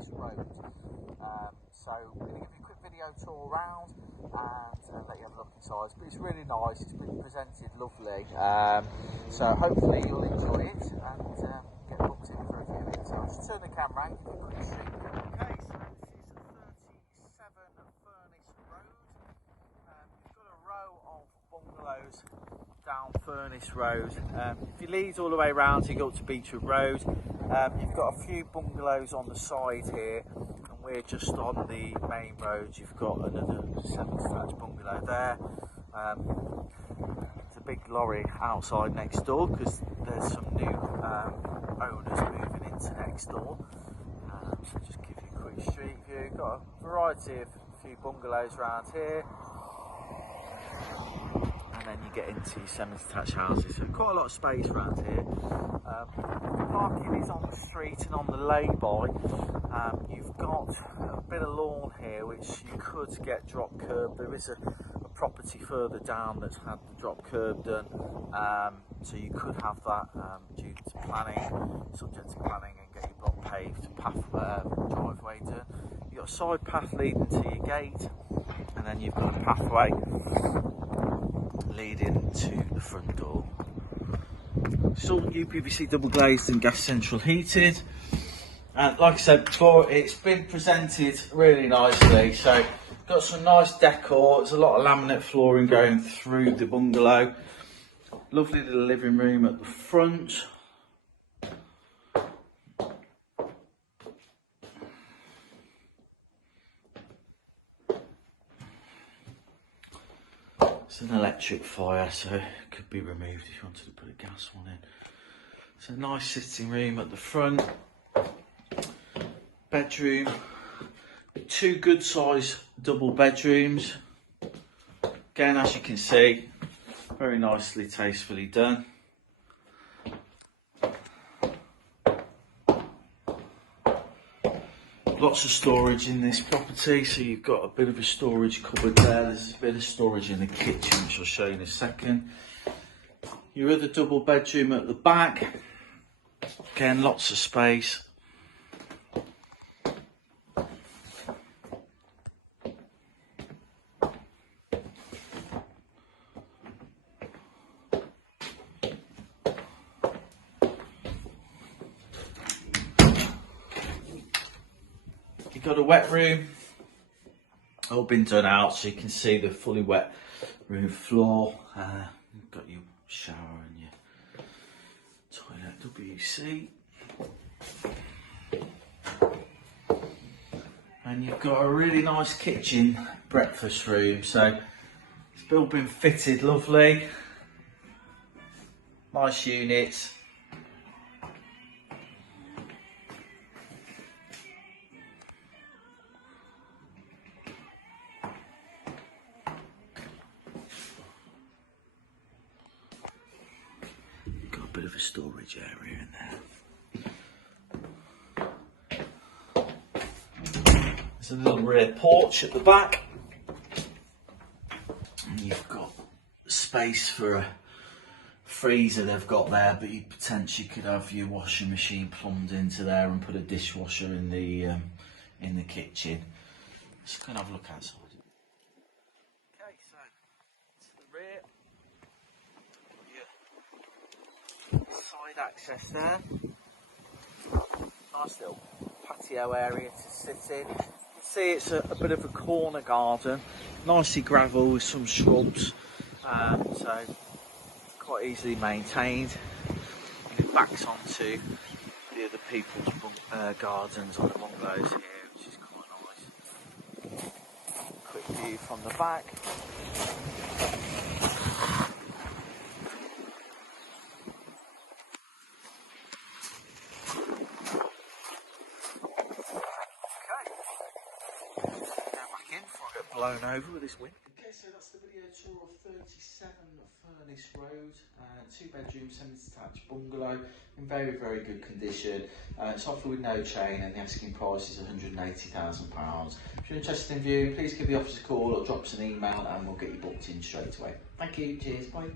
Furnace Road. So we're going to give you a quick video tour around and let you have a look inside. But it's really nice, it's been presented lovely. So hopefully you'll enjoy it and get booked in for a viewing. So I'll just turn the camera and give you a quick street view. Okay, so this is 37 Furnace Road. You've got a row of bungalows down Furnace Road. If you lead all the way around, you go up to Beechwood Road. You've got a few bungalows on the side here, and we're just on the main road. You've got another semi-detached bungalow there. There's a big lorry outside next door because there's some new owners moving into next door. So just give you a quick street view. Got a variety of few bungalows around here. And then you get into semi-detached houses, so quite a lot of space around here. Parking is on the street and on the lay-by. You've got a bit of lawn here which you could get drop curb. There is a property further down that's had the drop curb done, so you could have that due to planning, subject to planning, and get your block paved driveway done. You've got a side path leading to your gate, and then you've got a pathway leading to the front door. It's all UPVC double glazed and gas central heated, and like I said before, it's been presented really nicely. So got some nice decor. There's a lot of laminate flooring going through the bungalow. Lovely little living room at the front. It's an electric fire, so it could be removed if you wanted to put a gas one in. It's a nice sitting room at the front. Bedroom. Two good size double bedrooms. Again, as you can see, very nicely, tastefully done. Lots of storage in this property, so you've got a bit of a storage cupboard there. There's a bit of storage in the kitchen, which I'll show you in a second. Your other double bedroom at the back. Again, lots of space. You've got a wet room, all been done out, so you can see the fully wet room floor. You've got your shower and your toilet, WC. And you've got a really nice kitchen breakfast room, so it's all been fitted lovely. Nice units. Bit of a storage area in there. There's a little rear porch at the back, and you've got space for a freezer they've got there, but you potentially could have your washing machine plumbed into there and put a dishwasher in the kitchen. Let's go and have a look outside. Okay, so to the rear. Side access there. Nice little patio area to sit in. You can see it's a bit of a corner garden, nicely gravel with some shrubs, so quite easily maintained. And it backs onto the other people's gardens on the bungalows here, which is quite nice. Quick view from the back. Blown over with this wind. Okay, so that's the video tour of 37 Furnace Road, 2-bedroom semi-detached bungalow in very, very good condition. It's offered with no chain, and the asking price is £180,000. If you're interested in viewing, please give the office a call or drop us an email and we'll get you booked in straight away. Thank you, cheers, bye.